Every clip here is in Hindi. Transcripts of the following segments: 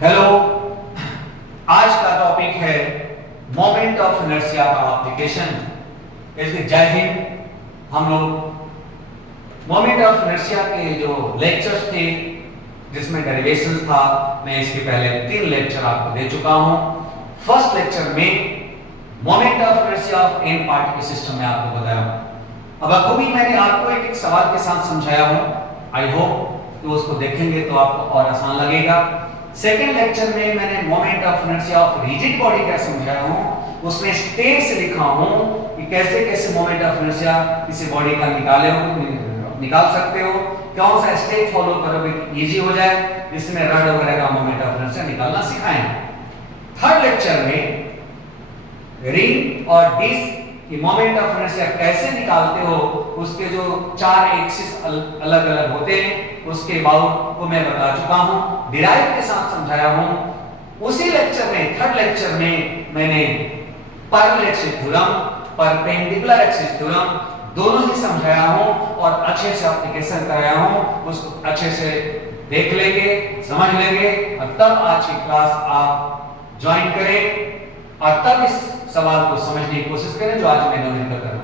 हेलो, आज का टॉपिक है मोमेंट ऑफ इनर्शिया का एप्लीकेशन। इसलिए जय हिंद। हम लोग मोमेंट ऑफ इनर्शिया के जो लेक्चर्स थे जिसमें डेरिवेशन था, मैं इसके पहले 3 लेक्चर आपको दे चुका हूं। फर्स्ट लेक्चर में moment of inertia of an particle system में आपको बताया। अब अभी मैंने आपको एक सवाल के साथ समझाया हूं। आई होप कि उसको देखेंगे तो आपको और आसान लगेगा। सेकेंड लेक्चर में मैंने moment of inertia of rigid body क्या समझाया हूं, उसमें स्टेप्स लिखा हूं कि कैसे कैसे मोमेंट ऑफ इनर्शिया किसी बॉडी का निकाल सकते हो, कौन सा स्टेप फॉलो करोगे इजी हो जाए, जिसमें रड वगैरह का मोमेंट ऑफ इनर्शिया निकालना सिखाएं। थर्ड लेक्चर में रिंग और डिस्क कि मोमेंट ऑफ इनर्शिया कैसे निकालते हो, उसके जो 4 एक्सिस अलग अलग होते हैं उसके बाउट को मैं बता चुका हूं, डिराइव के साथ समझाया हूं। उसी लेक्चर में थर्ड लेक्चर में मैंने parallel axis theorem, perpendicular axis theorem दोनों ही समझाया हूं और अच्छे से एप्लीकेशन कराया हूं। उसको अच्छे से देख लेंगे, समझ लेंगे और तब आज की क्लास आप ज्वाइन करें और तब इस सवाल को समझने की कोशिश करें जो आज मैंने उन्हें कर रहा हूं।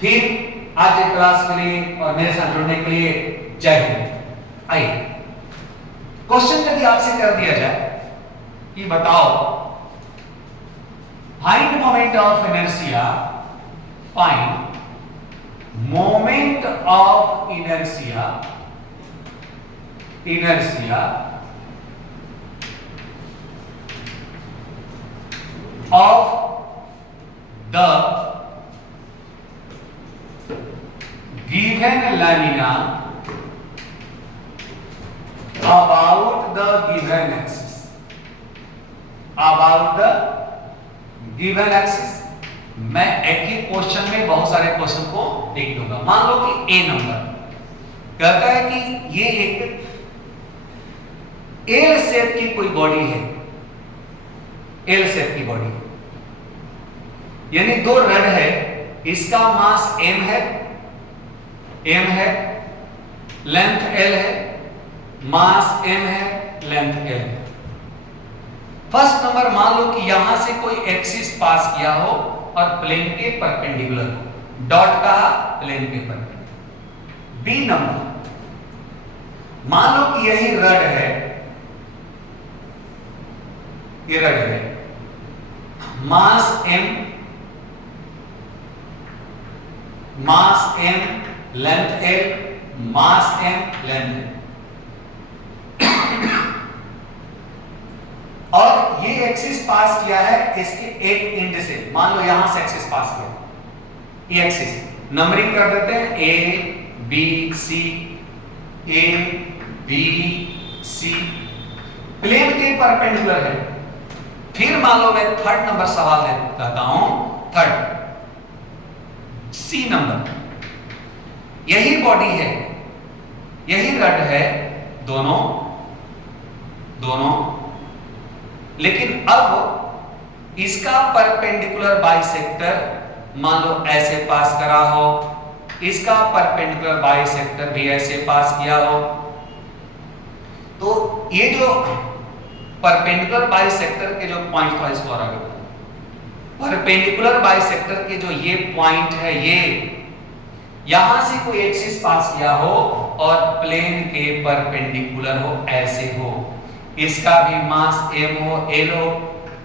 फिर आज की क्लास के लिए और मेरे साथ जुड़ने के लिए जय हिंद। आइए क्वेश्चन यदि आपसे कर दिया जाए कि बताओ find moment of inertia, find moment of inertia of the given lamina about the given axis, मैं एक ही क्वेश्चन में बहुत सारे क्वेश्चन को लिख दूंगा। मान लो कि ए नंबर कहता है कि ये एक एल शेप की कोई बॉडी है, एल शेप की बॉडी, यानी 2 रड है, इसका मास m है, लेंथ l है, मास m है, लेंथ l है। फर्स्ट नंबर मान लो कि यहां से कोई एक्सिस पास किया हो और प्लेन के परपेंडिकुलर हो, डॉट कहा प्लेन के परपेंडिकुलर। बी नंबर मान लो कि यही रड है, ये रड है, मास m, लेंथ l, मास m, लेंथ l। और ये एक्सिस पास किया है इसके एक एंड से, मान लो यहां से एक्सिस पास किया, ये एक्सिस नंबरिंग कर देते हैं A B C, A B C, plane के परपेंडिकुलर है। फिर मान लो मैं थर्ड नंबर सवाल लेता हूं, थर्ड सी नंबर, यही बॉडी है, यही रड है, दोनों, लेकिन अब इसका परपेंडिकुलर बाइसेक्टर मान लो ऐसे पास करा हो, इसका परपेंडिकुलर बाइसेक्टर भी ऐसे पास किया हो, तो ये जो परपेंडिकुलर बाइसेक्टर के जो पॉइंट था, इसको और आगे परपेंडिकुलर बाइसेक्टर के जो ये पॉइंट है, ये यहां से कोई एक्सिस पास किया हो और प्लेन के परपेंडिकुलर हो, ऐसे हो, इसका भी मास m हो, l हो,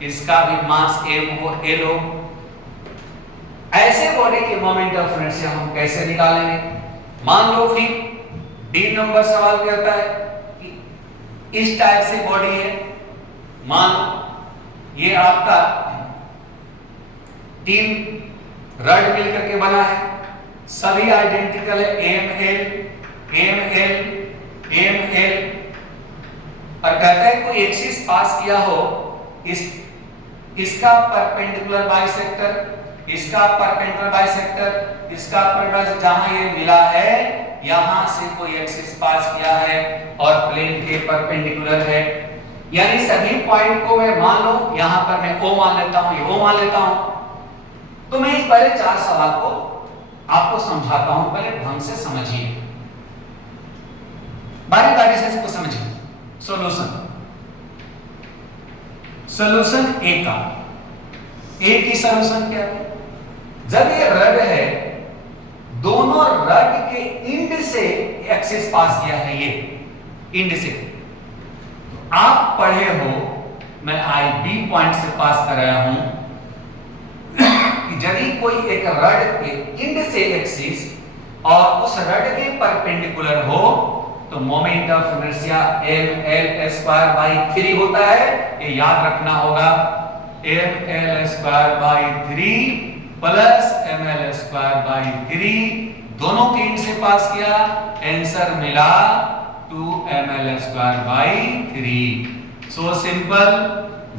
इसका भी मास m हो, l हो, ऐसे बॉडी के मोमेंट ऑफ इनर्शिया हम कैसे निकालेंगे? मान लो फिर डी नंबर सवाल कहता है कि इस टाइप से बॉडी है, मान लो ये आपका 3 रड मिलकर के बना है, सभी आइडेंटिकल है, m l, और कहता है कोई एक्सिस पास किया हो, इसका परपेंडिकुलर बाइसेक्टर, इसका परपेंडिकुलर बाइसेक्टर, इसका परपेंडिकुलर, जहां ये मिला है यहां से कोई एक्सिस पास किया है और प्लेन के परपेंडिकुलर है, यानी सभी पॉइंट को मैं मान लो यहां पर मैं O मान लेता हूं, ये O मान लेता हूं। तो मैं इस पहले 4 सवाल को आपको समझाता हूं, पहले ढंग से समझिए, बारी बारी से इसको समझिए। सॉल्यूशन सॉल्यूशन ए का, ए की सॉल्यूशन क्या है? जब ये रड है, दोनों रड के इंड से एक्सिस पास किया है, ये इंड से आप पढ़े हो, मैं आई बी पॉइंट से पास कर रहा हूं कि यदि कोई एक रड के इंड से एक्सिस और उस रड के परपेंडिकुलर हो तो मोमेंट ऑफ इनर्शिया ml² 3 होता है। ये याद रखना होगा, ml²3 प्लस ml²3, दोनों के इंड से पास किया, आंसर मिला 2ml²3। So simple.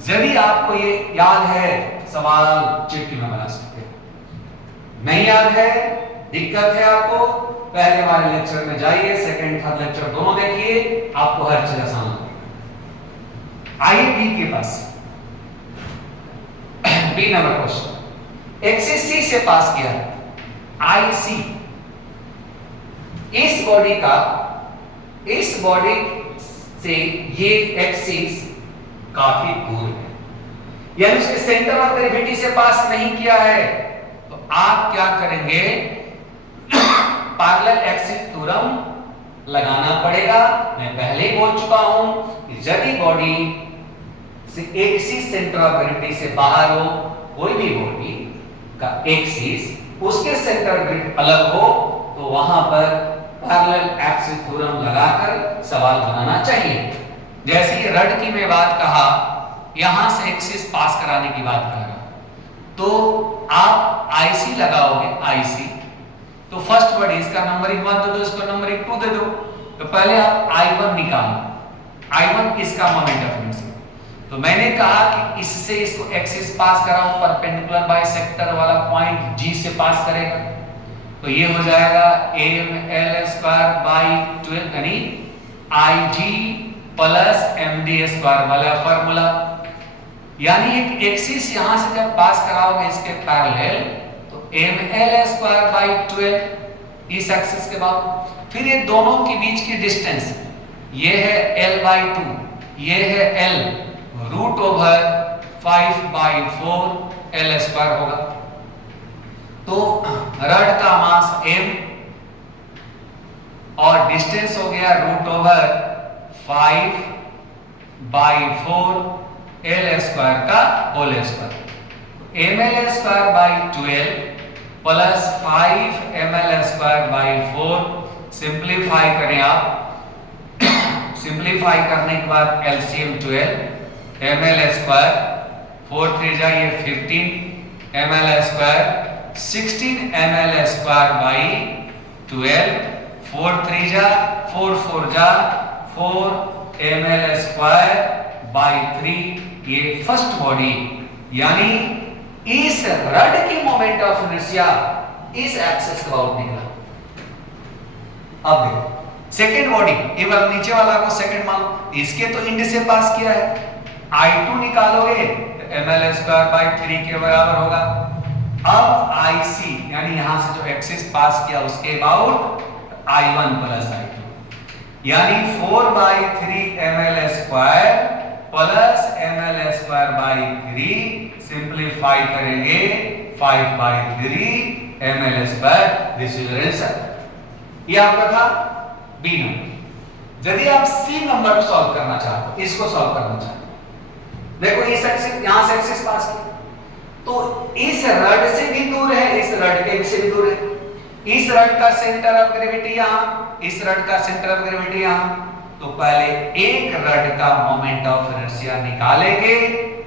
यदि आपको ये याद है, सवाल चिट्ठी में बना सकते हैं। नहीं याद है, दिक्कत है आपको, पहले वाले लेक्चर में जाइए, सेकंड थर्ड लेक्चर दोनों देखिए, आपको हर चीज आसान लगेगा। आइए बी के पास, बी नंबर क्वेश्चन, एक्सिस सी से पास किया है, आई सी, इस बॉडी का, इस बॉडी से ये एक्सिस काफी दूर है, यानी उसके सेंटर ऑफ ग्रेविटी से पास नहीं किया है, तो आप क्या करेंगे, पैरेलल एक्सिस थ्योरम लगाना पड़ेगा। मैं पहले ही बोल चुका हूं कि यदि बॉडी से एक्सिस सेंटर ऑफ ग्रेविटी से बाहर हो, कोई भी बॉडी का एक्सिस उसके सेंटर ऑफ ग्रेविटी अलग हो, तो वहां पर पैरेलल एक्सिस थ्योरम लगाकर सवाल बनाना चाहिए। जैसे ही रड की मैं बात कहा, यहां से एक्सिस पास कराने की बात कर रहा, तो आप आईसी लगाओगे, आईसी, तो फर्स्ट बॉडी इसका नंबरिंग 1 दे दो, इसका नंबरिंग 2 दे दो, तो पहले आप I1 निकालो, I1 इसका मोमेंट ऑफ इनर्शिया, तो मैंने कहा कि इससे इसको एक्सिस पास कराओ, परपेंडिकुलर बाइसेक्टर वाला पॉइंट G से पास करेगा, तो ये हो जाएगा ml²/12 यानी IG प्लस md² वाला फार्मूला, यानी एक एक्सिस यहां से जब पास कराओगे इसके पैरेलल, तो ml²/12 इस एक्सिस के बाद, फिर ये दोनों के बीच की डिस्टेंस, ये है l/2, ये है l, √5/4 l² होगा। तो रड का मास m और डिस्टेंस हो गया √5/4 l² का whole square, ml²/12 plus 5 ml²/4, simplify करें आप, सिंप्लीफाई करने के बाद एलसीएम 12, ml² 4 3 जाइए 15 ml², 16 ml²/12, 4 3 जा 4 4 जा 4 ml²/3, ये फर्स्ट बॉडी, यानी इस रड की मोमेंट ऑफ इनर्शिया इस एक्सिस के अबाउट निकला। अब देखो सेकंड बॉडी, ये वाला नीचे वाला को सेकंड मान लो, इसके तो इंड से पास किया है, I2 निकालोगे तो ml²/3 के बराबर होगा। अब IC यानी यहां से जो एक्सिस पास किया उसके अबाउट I1 प्लस I2, यानी 4/3 ml² प्लस ml²/3, सिंप्लीफाई करेंगे 5/3 ml², दिस इज आंसर। ये आपका था बी नंबर। यदि आप सी नंबर को सॉल्व करना चाहते हो, इसको सॉल्व करना चाहते हो, देखो इस एक्सिस, यहां से एक्सिस पास किया, तो इस रड से भी दूर है, इस रड के से भी दूर है, इस रड का सेंटर ऑफ ग्रेविटी यहां, इस रड का सेंटर ऑफ ग्रेविटी यहां, तो पहले एक रड का मोमेंट ऑफ इनर्शिया निकालेंगे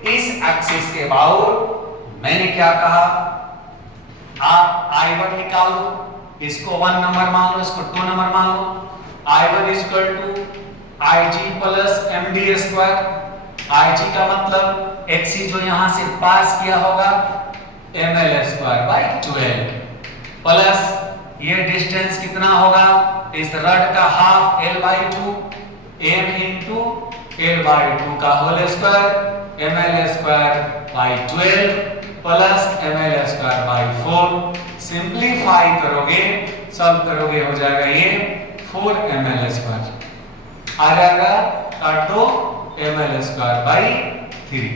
इस एक्सिस के अबाउट। मैंने क्या कहा, आप I1 निकालो, इसको 1 नंबर मान लो, इसको 2 नंबर मान लो, I1 = IG plus md², IG का मतलब एक्सिस जो यहां से पास किया होगा ml²/12 प्लस ये डिस्टेंस कितना होगा, इस रड का half l/2, m into l/2 का whole square, ml²/12 plus ml²/4, simplify करोगे, सॉल्व करोगे, हो जाएगा ये 4 ml² आ जाएगा, काट दो ml²/3।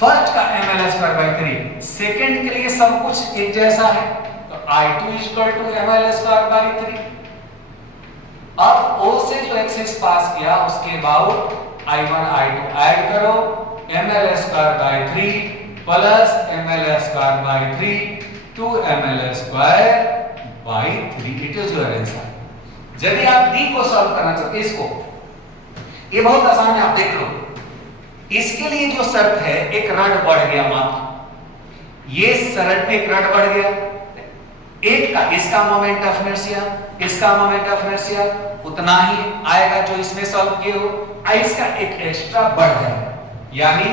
फर्स्ट का ml स्क्वायर बाई 3, सेकेंड के लिए सब कुछ एक जैसा है, तो I2 equal to ml square by 3। अब O से जो एक्सिस पास किया उसके बाद I1 I2 ऐड करो, ml square by 3 plus ml square by 3 two ml square by 3, it is your answer. यदि आप D को सॉल्व करना चाहते हैं, इसको, ये बहुत आसान है, आप देख लो। इसके लिए जो शर्त है, एक रड बढ़ गया मात्र, ये शर्त में एक रड बढ़ गया, एक का इसका मोमेंट ऑफ इनर्शिया, इसका मोमेंट ऑफ इनर्शिया उतना ही आएगा जो इसमें सॉल्व किए हो, इसका एक एक्स्ट्रा बढ़ है, यानी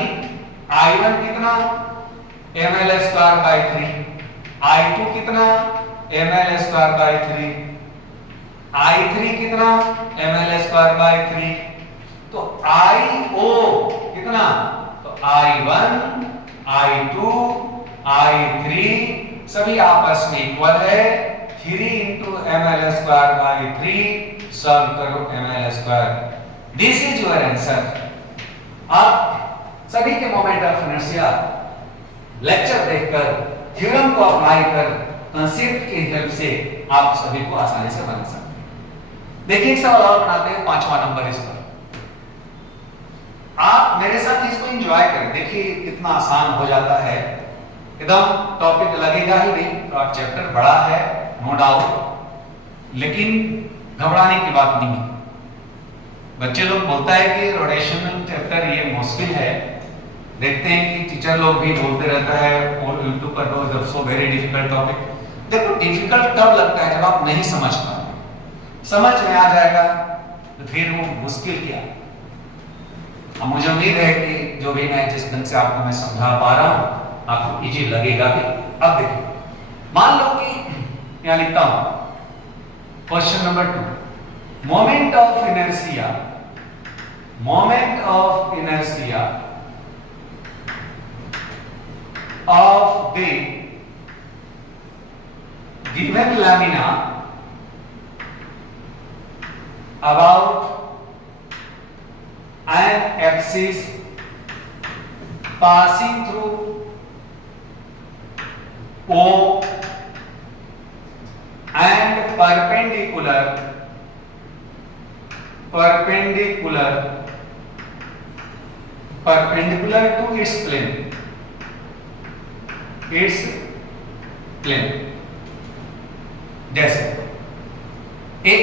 I1 कितना ml स्क्वायर बाई 3, I2 कितना ml स्क्वायर बाई 3, I3 कितना ml स्क्वायर बाई 3, तो IO कितना, तो I1 I2 I3 सभी आपस में इक्वल है, 3 into ml square by 3, solve करो ml square, this is your answer. आप सभी के मोमेंट ऑफ इनर्शिया लेक्चर देखकर, थ्योरम को अप्लाई कर, कंसेप्ट की हेल्प से आप सभी को आसानी से बना सकते हैं। देखिए एक सवाल और बनाते हैं, 5वां नंबर इस पर। आप मेरे साथ इसको एंजॉय करें, देखिए कितना आसान हो जाता है, एकदम टॉपिक लगेगा ही नहीं, तो चैप्टर बड़ा है नो डाउट, लेकिन घबराने की बात नहीं है। बच्चे लोग बोलता है कि रोटेशनल चैप्टर ये मुश्किल है, देखते हैं कि टीचर लोग भी बोलते रहता है और यूट्यूब पर रोज सो वेरी डिफिकल्ट टॉपिक। देखो डिफिकल्ट तब लगता है जब आप नहीं समझ पाते, समझ में आ जाएगा तो फिर वो मुश्किल क्या। अब मुझे उम्मीद है कि जो भी मैं जिस ढंग से आपको मैं समझा पा रहा हूं आपको इजी लगेगा भी। अब देखिए, मान लो कि यहां लिखता हूं question number 2, moment of inertia, moment of inertia of the given lamina about an axis passing through O and perpendicular to its plane, जैसे एक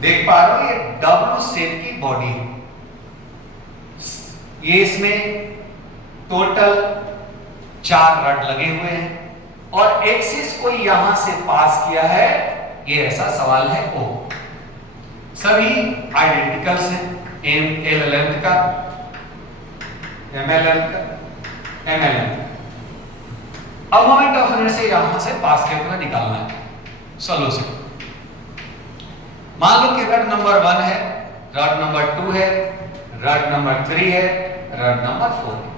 देख पा रहे हो, ये डब्ल्यू शेप की बॉडी है, ये इसमें टोटल 4 रड लगे हुए हैं और एक्सिस को यहां से पास किया है, ये ऐसा सवाल है। ओ सभी आइडेंटिकल्स हैं, एम एल लेंथ का, एम एल लेंथ का, एम एल लेंथ। अब मोमेंट ऑफ इनर्शिया यहां से पास करके निकालना है सॉल्यूशन। मान लो कि रड नंबर 1 है, रड नंबर 2 है, रड नंबर 3 है, रड नंबर 4 है।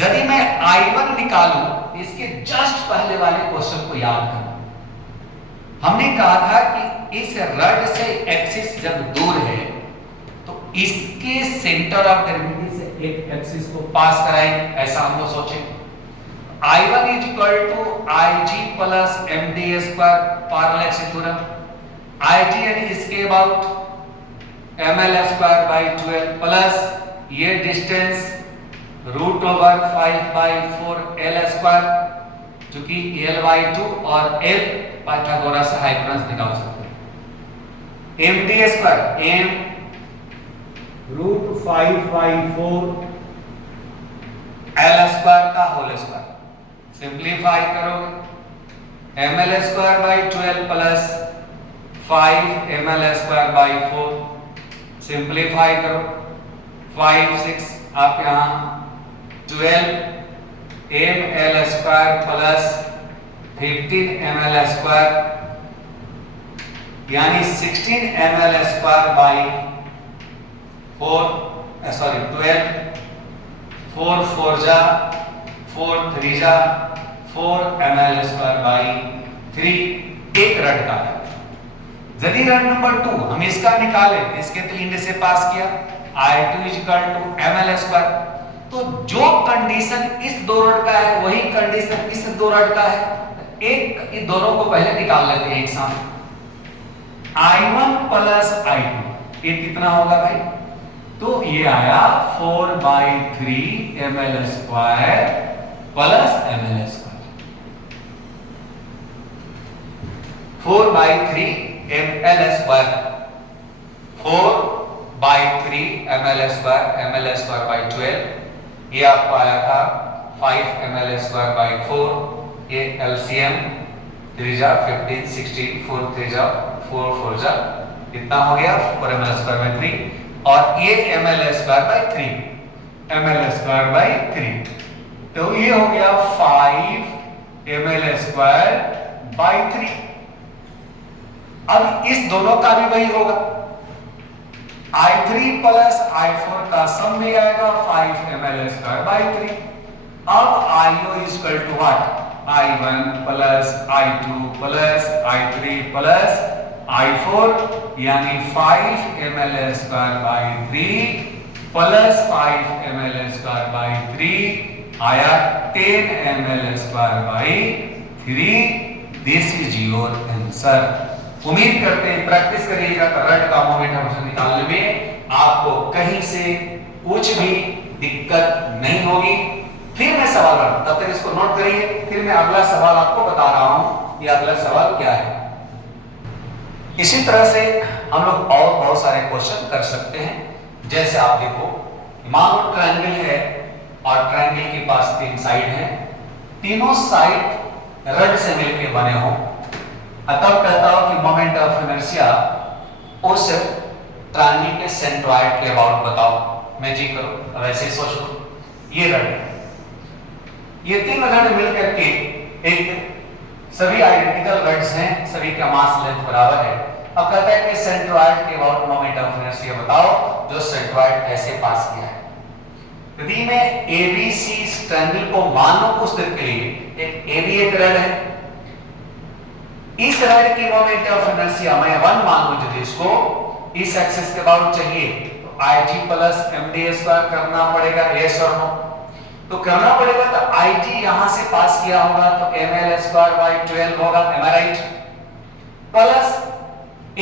यदि मैं I1 निकालूं, इसके जस्ट पहले वाले क्वेश्चन को याद करो। हमने कहा था कि इस रड से एक्सिस जब दूर है तो इसके सेंटर ऑफ ग्रेविटी से एक एक्सिस को पास कराएंगे, ऐसा हम लोग सोचे। I1 is equal to IG plus MD square parallel से थ्योरम, IG यानी इसके about ml square by 12 plus ये distance root over 5/4 L square, जो कि L/2 और L पाइथागोरस से हाइपोटेनस निकाल सकते हैं। MD square m root 5/4 L square का होल स्क्वायर, सिंप्लीफाई करोगे ml square by 12 plus 5 ml square by 4, simplify करो 5 6 आप यहां 12 ml square plus 15 ml square यानी 16 ml स्क्वायर बाई 4 12 4 4 जा 4 3 जा 4 ml स्क्वायर बाई 3 एक रड का है। यदि रड नंबर 2 हम इसका निकाले, इसके 3 से पास किया, I2 ml²। तो जो कंडीशन इस दो रड का है वही कंडीशन इस दो रड का है। एक इन दोनों को पहले निकाल लेते हैं एक साथ। I1 प्लस I2 ये कितना होगा भाई? तो ये आया 4/3 ml² plus ml²। 4/3 ml², 4/3 ml²/12, ये आपको आया था 5 ml²/4। ये LCM 3 जा 15 16 4 3 जा 4 4 जा कितना हो गया 4 ml²/3, और ये ml²/3 ml²/3, तो ये हो गया 5 ml²/3। अब इस दोनों का भी वही होगा, I3 प्लस I4 का सम में आएगा 5 ml²/3। अब IO equal to what? I1 plus I2 plus I3 plus I4, यानी 5 ml²/3 प्लस 5 ml²/3 आया 10 ml²/3। This is your answer. उम्मीद करते हैं प्रैक्टिस करिएगा तो रड का मोमेंट फंक्शन निकालने में आपको कहीं से कुछ भी दिक्कत नहीं होगी। फिर मैं सवाल रहा, तब तक इसको नोट करिए, फिर मैं अगला सवाल आपको बता रहा हूं। ये अगला सवाल क्या है। इसी तरह से हम लोग और बहुत सारे क्वेश्चन कर सकते हैं। जैसे आप देखो, मान लो ट्रायंगल है और ट्रायंगल के पास 3 साइड हैं, तीनों साइड रड से मिलकर बने हो, तब कहता हूं कि मोमेंट ऑफ इनर्शिया उस ट्रायंगल के सेंट्रॉइड के अबाउट बताओ। मैं जी करो वैसे सोच लो, ये रड है, ये 3 रड मिलकर के एक सभी आइडेंटिकल रड्स हैं, सभी का मास लेंथ बराबर है। अब कहता है कि सेंट्रॉइड के अबाउट मोमेंट ऑफ इनर्शिया बताओ, जो सेंट्रॉइड ऐसे पास किया है। यदि मैं ABC ट्रायंगल को मान लो कुछ देर के लिए, एक AB एक रड है, इस रड की मोमेंट ऑफ इनर्शिया मैं 1 मान लूं, यदि इसको इस एक्सिस के अबाउट चाहिए तो IG प्लस md² करना पड़ेगा, यस और नो? तो करना पड़ेगा, तो IG यहां से पास किया होगा तो ml²/12 होगा, एम आई राइट? प्लस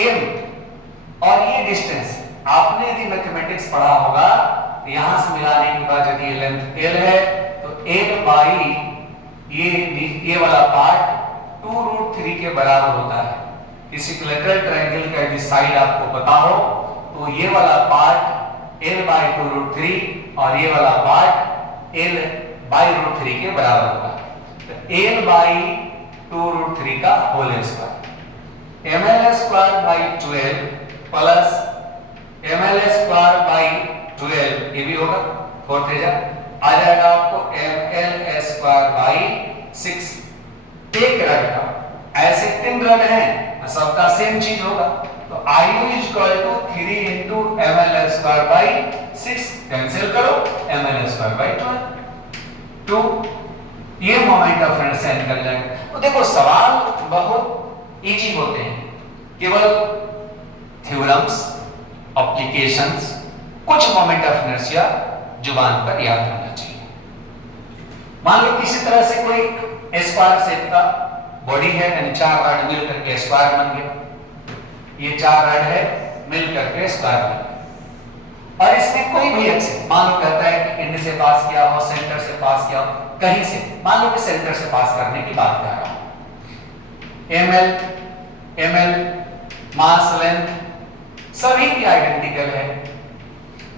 m, और ये डिस्टेंस आपने यदि मैथमेटिक्स पढ़ा होगा, यहां से मिलाने के बाद यदि लेंथ l है तो l ये वाला पार्ट 2√3 के बराबर होता है। किसी इक्विलैटरल ट्रायंगल का यदि साइड आपको पता हो तो ये वाला पार्ट l/2√3 और ये वाला पार्ट l/√3 के बराबर होगा। तो l/2√3 का whole square ml²/12 plus ml²/12 ये भी होगा 4 3 जा आ जाएगा आपको ml²/6। एक रड का ऐसे 3 रड हैं, सबका सेम चीज होगा, तो IU = 3 × ml²/6 कैंसिल करो, ml²/12 2, ये मोमेंट ऑफ इनर्शिया निकल जाएगा। तो देखो सवाल बहुत इजी होते हैं, केवल थ्योरम्स, एप्लीकेशंस, कुछ मोमेंट ऑफ इनर्शिया जुबान पर याद रहना चाहिए। मान लो किसी तरह से कोई स्क्वायर शेप का बॉडी है, यानी 4 रड मिलकर के स्क्वायर बन गया। ये 4 रड है मिलकर के स्क्वायर बन गया, और इसमें कोई भी एक्सिस, मान लो कहता है कि इंड से पास किया हो, सेंटर से पास किया हो, कहीं से, मान लो कि सेंटर से पास करने की बात कर रहा हूं। ml मास लेंथ सभी की आइडेंटिकल है।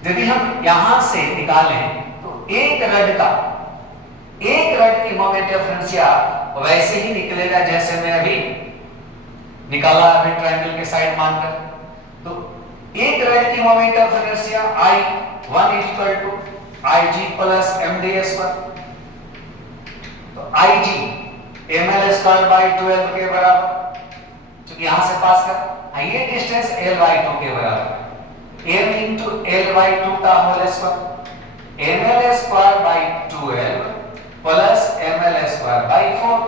यदि हम यहां से निकालें तो एक रड की मोमेंट ऑफ इनर्शिया वैसे ही निकलेगा जैसे मैं अभी निकाला अभी ट्रायंगल के साइड मानकर। तो एक रड की moment of inertia I1 = IG plus md²। तो IG ml²/12 के बराबर, क्योंकि यहां से पास कर, ये डिस्टेंस l/2 के बराबर है, m × l/2 का whole square ml²/12 plus ml²/4।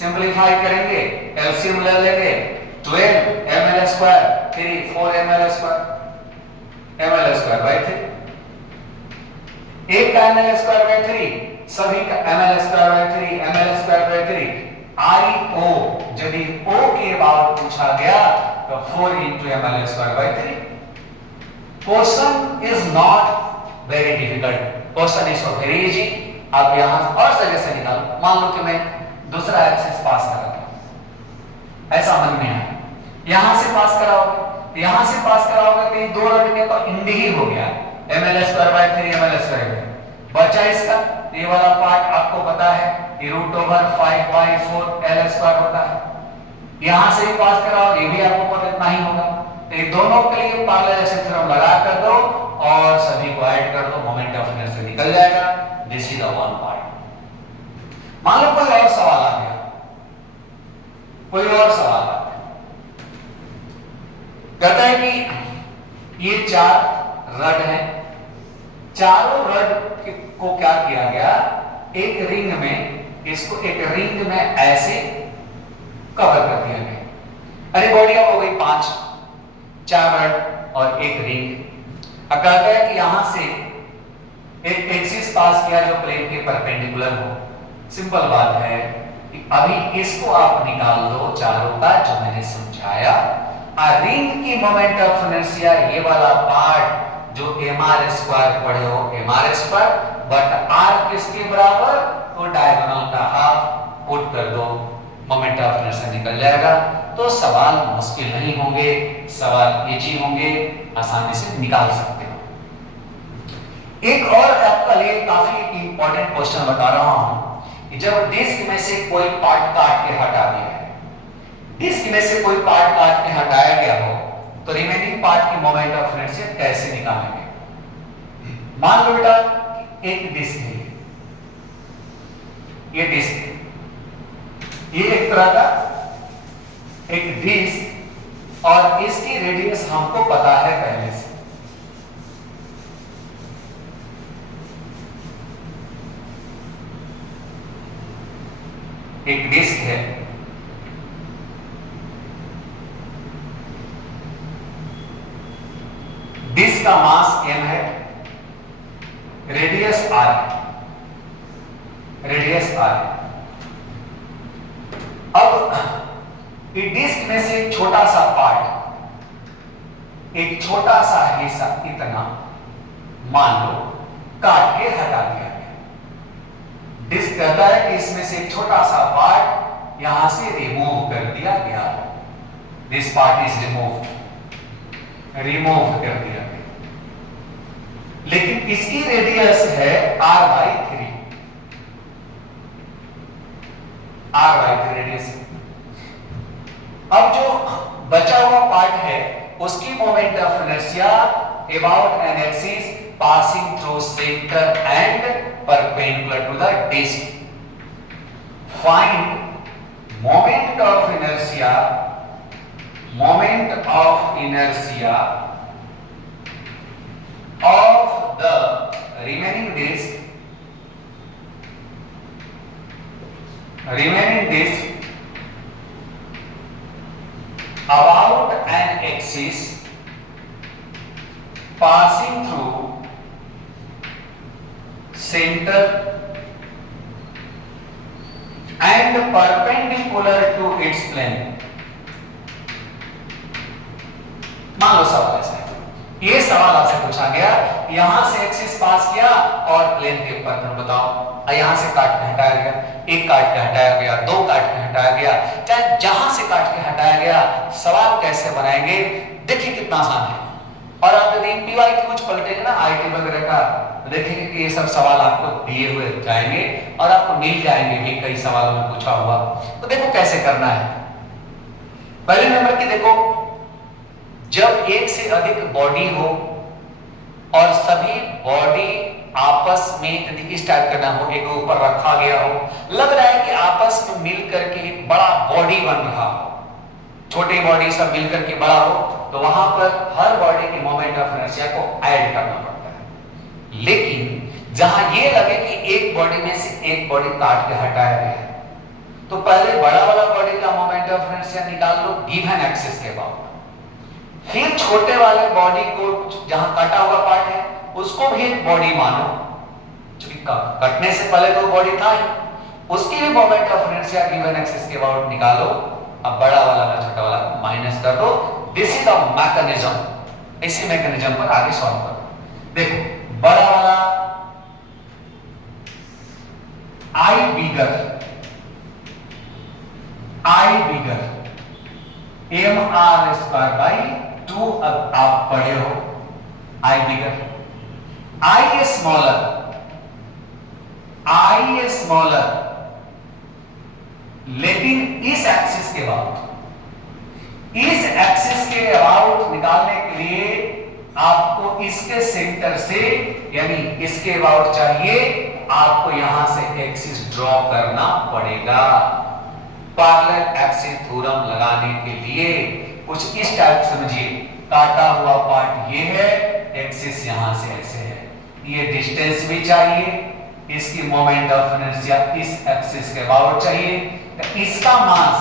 Simplify करेंगे, एलसीएम ले लेंगे, 12 ml square 3 4 ml square ml square by 3, एक का ml स्क्वायर बाय 3, सभी का ml square by 3 ml square by 3, IO यदि O के बाद पूछा गया तो 4 into ml square by 3। Question is not very difficult, question is very easy. आप यहां और जगह से निकालो, मान लो कि मैं दूसरा एक्सिस पास कर रहा हूं, ऐसा मन में है, यहां से पास कराओगे, यहां से पास कराओगे तो ये दो रट में तो इंडी ही हो गया, ml square by 3 ml square. बचा इसका ये वाला पार्ट, आपको पता है कि √5/4 L स्क्वायर होता है, यहां से ही पास कराओ, ये भी आपको पता इतना ही होगा। तो ये दोनों के लिए पार्लेशन थ्योरम लगा कर दो और सभी को ऐड कर दो, मोमेंट ऑफ इनर्शिया निकल जाएगा। This is the one part. मान लो कोई और सवाल आ गया, कोई और सवाल आ गया, कहता है कि ये 4 रड हैं, चारों रड को क्या किया गया, एक रिंग में, इसको एक रिंग में ऐसे कवर कर दिया गया। अरे बॉडी हो गई 5, 4 रड और एक रिंग। अब कहता है कि यहां से एक एक्सिस पास किया जो प्लेन के परपेंडिकुलर हो। सिंपल बात है कि अभी इसको आप निकाल दो चारों का, जो मैंने समझाया। रिंग की मोमेंट ऑफ इनर्शिया, ये वाला पार्ट जो mr स्क्वायर पढ़े हो, mr स्क्वायर, बट r किसके बराबर, तो डायगोनल का हाफ पुट कर दो, मोमेंट ऑफ इनर्शिया निकल जाएगा। तो सवाल मुश्किल नहीं होंगे, सवाल इजी होंगे, आसानी से निकाल सकते हो। एक और आपका लिए काफी इंपॉर्टेंट क्वेश्चन बता रहा हूं कि जब डिस्क में से कोई पार्ट काट के हटा दिया है, डिस्क में से कोई पार्ट काट के हटाया गया हो, तो रिमेनिंग पार्ट की मोमेंट ऑफ इनर्शिया कैसे निकालेंगे। मान लो बेटा एक डिस्क है, ये डिस्क है, ये एक तरह का एक डिस्क, और इसकी रेडियस हमको पता है पहले से। एक डिस्क है, डिस्क का मास m है, रेडियस r है, रेडियस r है। अब इस डिस्क में से एक छोटा सा पार्ट, एक छोटा सा हिस्सा इतना मान लो काट के हटा दिया गया। डिस्क कहता है कि इसमें से एक छोटा सा पार्ट यहां से रिमूव कर दिया गया, this part is removed, remove कर दिया गया, लेकिन इसकी रेडियस है r/3, r/3 रेडियस। अब जो बचा हुआ पार्ट है उसकी moment of inertia about an axis passing through centre and perpendicular to the disc. Find moment of inertia, moment of inertia of the remaining disk, about an axis passing through center and perpendicular to its plane। मान लो सवाल ऐसा है, ये सवाल आपसे पूछा गया, यहां से एक्सिस पास किया और प्लेन के ऊपर बताओ, यहां से काट के हटाया गया, एक काट के हटाया गया, दो काट के हटाया गया, चाहे जहां से काट के हटाया गया, सवाल कैसे बनाएंगे देखिए कितना आसान है। और आप यदि पीवाई की कुछ पलटेंगे ना आईटी वगैरह का, देखेंगे कि ये सब सवाल आपको दिए हुए जाएंगे और आपको मिल जाएंगे कि कई सवालों में पूछा हुआ। तो देखो कैसे करना है। पहले नंबर की देखो, जब एक से अधिक बॉडी हो और सभी बॉडी आपस में यदि इस टाइप का ना हो, एक ऊपर रखा गया हो, लग रहा है कि आपस में मिलकर के एक बड़ा बॉडी बन रहा हो, छोटी बॉडी सब मिलकर के बड़ा हो, तो वहां पर हर बॉडी की मोमेंट ऑफ इनर्शिया को ऐड करना पड़ता है। लेकिन जहां ये लगे कि एक बॉडी में से एक बॉडी काट के हटाया गया है, तो पहले बड़ा निकाल लो गिवन एक्सिस के अबाउट। फिर छोटे वाले बॉडी को जहां कटा हुआ पार्ट है उसको भी एक बॉडी मानो, क्योंकि कटने से पहले तो बॉडी था ही, उसकी भी moment of inertia given axis के अबाउट निकालो। अब बड़ा वाला का छोटा वाला माइनस कर दो। This is the mechanism. इसी मैकेनिज्म पर आगे सॉल्व करो। देखो बड़ा वाला आई बिगर एम आर स्क्वायर बाई 2। अब आप पढ़े हो आई बिगर, आई स्मॉलर, लेकिन इस एक्सिस के अबाउट, इस एक्सिस के अबाउट निकालने के लिए आपको इसके सेंटर से यानी इसके अबाउट चाहिए, आपको यहां से एक्सिस ड्रॉ करना पड़ेगा। पैरेलल एक्सिस थ्योरम लगाने के लिए कुछ इस टाइप समझिए, काटा हुआ पार्ट ये है, एक्सिस यहां से ऐसे है, ये डिस्टेंस भी चाहिए, इसकी मोमेंट ऑफ इनर्शिया इस एक्सिस के अबाउट चाहिए। तो इसका मास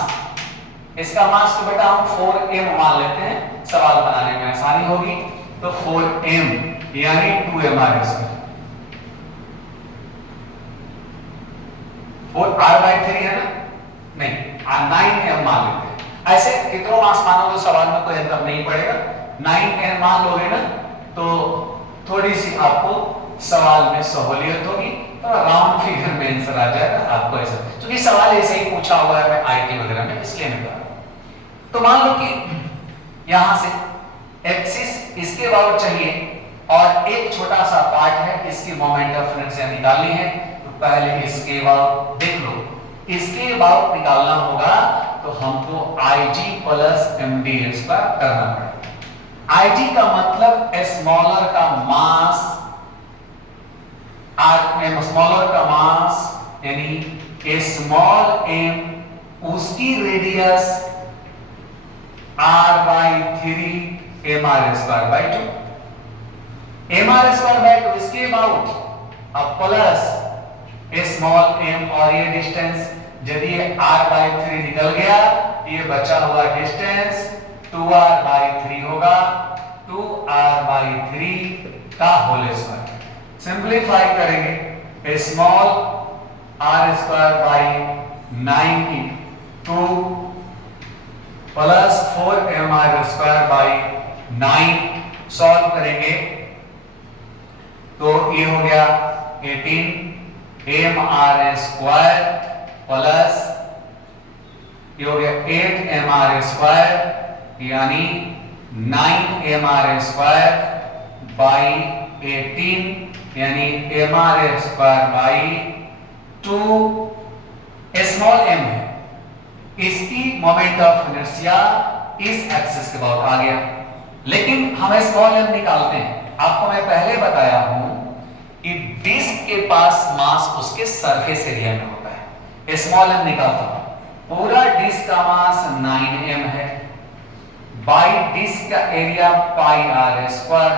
तो बेटा हम 4m मान लेते हैं, सवाल बनाने में आसानी होगी। तो 4m यानी 2mr स्क्वायर, 4r/3 है ना, नहीं 9m मान लेते हैं। ऐसे कितनों मास मानोगे तो सवाल में कोई अंतर नहीं पड़ेगा। 9m मान लोगे ना तो थोड़ी सी आपको सवाल में सहूलियत होगी, तो राउंड फिगर में आंसर आ जाएगा आपको ऐसा, क्योंकि सवाल ऐसे ही पूछा हुआ है मैं आईटी वगैरह में, इसलिए मैं कह रहा हूं। तो मान लो कि यहां से एक्सिस इसके अबाउट चाहिए और एक छोटा सा पार्ट है, इसकी मोमेंट ऑफ इनर्शिया निकालनी है। तो पहले इसके अबाउट देख लो, इसके अबाउट निकालना होगा तो हमको IG प्लस MD स्क्वायर करना पड़ेगा। IG का मतलब स्मॉलर का मास, स्मॉलर का मास यानी स्मॉल m, उसकी radius r/3 mr square by 2, mr square by 2 इसके अबाउट, अब प्लस स्मॉल m और ये डिस्टेंस, यदि ये r/3 निकल गया ये बचा हुआ डिस्टेंस 2r/3 होगा, 2r/3 का होल स्क्वायर। सिंपलीफाई करेंगे, small r square by 9 2 plus 4mr square by 9, solve करेंगे तो ये हो गया 18mr स्क्वायर प्लस ये हो गया 8mr स्क्वायर यानी 9mr स्क्वायर बाई 18 यानी mr square by 2। Small m है, इसकी मोमेंट ऑफ इनर्शिया इस एक्सिस के अबाउट आ गया, लेकिन हम स्मॉल m निकालते हैं। आपको मैं पहले बताया हूं कि डिस्क के पास मास उसके सरफेस एरिया में होता है। स्मॉल m निकालता हूं, पूरा डिस्क का मास 9m है, बाई डिस्क का एरिया पाई r स्क्वायर,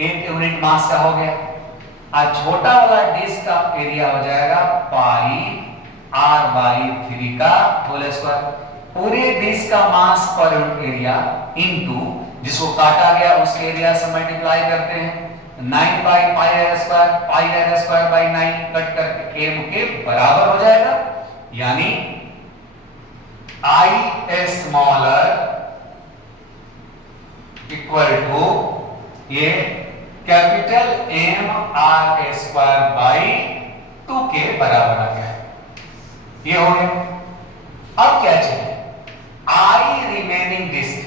एक यूनिट मास का हो गया। आज छोटा वाला डिस्क का एरिया हो जाएगा पाई r/3 का होल स्क्वायर, पूरे डिस्क का मास पर यूनिट एरिया इनटू जिसको काटा गया उसके एरिया से मल्टीप्लाई करते हैं, 9/पाई r स्क्वायर बाई 9 कट करके m के बराबर हो जाएगा, यानी I स्मॉलर इक्वल टू ये कैपिटल mr स्क्वायर बाई 2 के बराबर आ गया। ये हो गया। अब क्या चाहिए, I रिमेनिंग डिस्क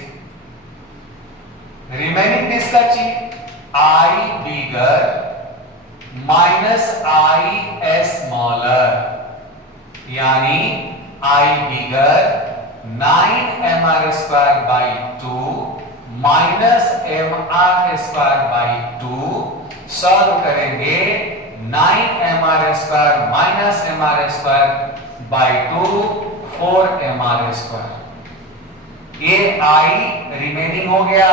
का चाहिए, I bigger minus I smaller, यानी I bigger 9mr square by 2 minus mr square by 2, solve करेंगे 9mr square minus mr square by 2 4mr square. ये I रिमेनिंग हो गया,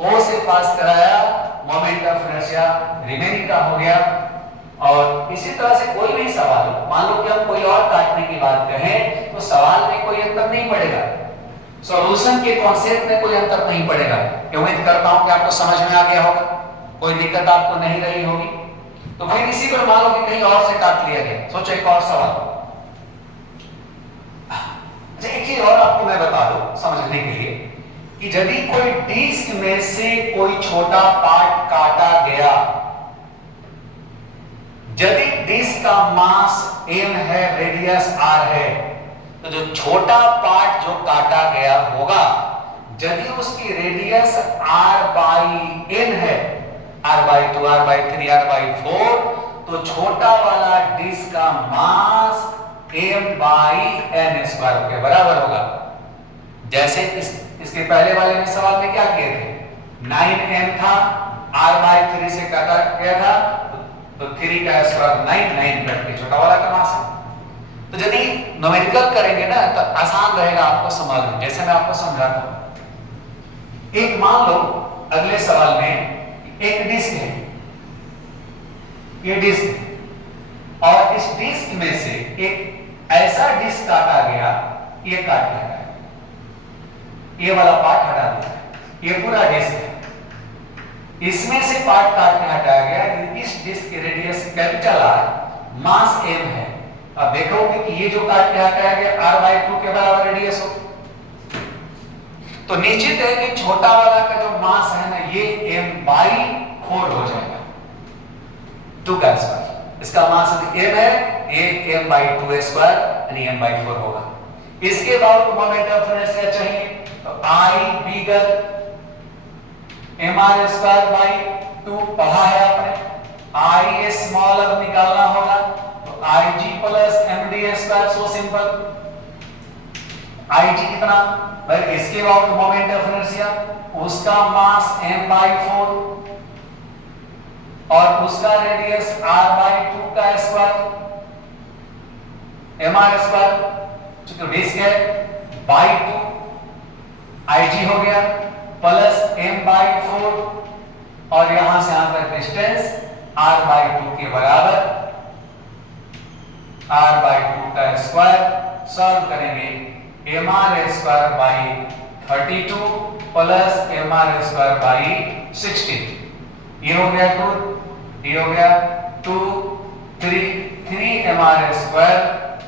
O से पास कराया, मोमेंट ऑफ इनर्शिया रिमेनिंग का हो गया। और इसी तरह से कोई भी सवाल, मान लो कि हम कोई और काटने की बात कहें तो तो सवाल में कोई अंतर नहीं पड़ेगा, सॉल्यूशन के कॉन्सेप्ट में कोई अंतर नहीं पड़ेगा। उम्मीद करता हूं कि आपको समझ में आ गया होगा, कोई दिक्कत आपको नहीं रही होगी। तो फिर इसी पर मान लो कि कहीं और से काट लिया गया, सोचो एक और सवाल। अच्छा, एक चीज और आपको मैं बता दूं समझने के लिए कि यदि कोई डिस्क में से कोई छोटा पार्ट काटा गया, यदि डिस्क का मास m है, रेडियस r है, तो जो छोटा पार्ट जो काटा गया होगा, यदि उसकी रेडियस r बाई n है, r by 2, r by 3, r by 4, तो छोटा वाला डिस्क का मास m बाई n स्क्वायर के बराबर होगा। जैसे इसके पहले वाले में सवाल में क्या किए थे, 9m था, r बाई 3 से काटा गया था, तो 3 का स्क्वायर 9 कट के छोटा वाला का मास है। तो यदि न्यूमेरिकल करेंगे ना तो आसान रहेगा आपको समझना, जैसे मैं आपको समझाता हूं। एक मान लो अगले सवाल में एक डिस्क है, ये डिस्क है, और इस डिस्क में से एक ऐसा डिस्क काटा गया, ये काट दिया गया, ये वाला पार्ट हटा दिया, ये पूरा डिस्क है, इसमें से पार्ट काट के हटाया गया। इस डिस्क की रेडियस कैपिटल R, मास m है। अब देखोगे कि ये जो काट के हटाया गया r बाई 2 के बराबर रेडियस हो, तो निश्चित है कि छोटा वाला का जो मास है ना, ये m बाई 4 हो जाएगा, 2 का स्क्वायर। इसका मास m है, ये m बाई 2 स्क्वायर यानी m बाई 4 होगा। इसके बाद मोमेंट ऑफ इनर्शिया चाहिए, तो I bigger mr square by 2 पढ़ा है आपने। I स्मॉलर निकालना होगा, तो Ig plus md square, so simple. Ig कितना भाई, इसके बाद मोमेंट ऑफ इनर्शिया, उसका मास m बाई 4 और उसका रेडियस r बाई 2 का स्क्वायर, mr स्क्वायर, चूंकि डिस्क है, बाई 2 Ig हो गया प्लस m बाई 4 और यहां से यहां तक डिस्टेंस r बाई 2 के बराबर, r बाई 2 का स्क्वायर, सॉल्व करेंगे mr square by 32 plus mr square by 16, ये हो गया 2, ये हो गया 2, 3 mr square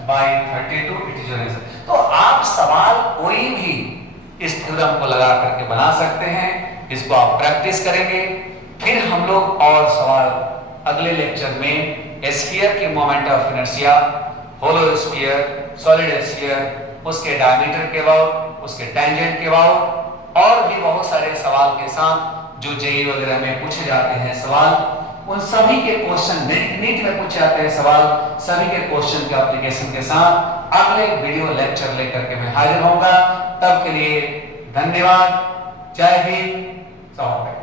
by 32, it is your answer. तो आप सवाल कोई भी इस थ्योरम को लगा करके बना सकते हैं, इसको आप प्रैक्टिस करेंगे। फिर हम लोग और सवाल अगले लेक्चर में स्फीयर की moment of inertia, hollow sphere, solid sphere, उसके डायमीटर के अबाउट, उसके टेंजेंट के अबाउट और भी बहुत सारे सवाल के साथ जो जेईई वगैरह में पूछे जाते हैं सवाल, उन सभी के क्वेश्चन नीट में पूछे जाते हैं सवाल, सभी के क्वेश्चन के एप्लीकेशन के साथ अगले वीडियो लेक्चर लेकर के मैं हाजिर होऊंगा। तब के लिए धन्यवाद, जय हिंद, सलाम।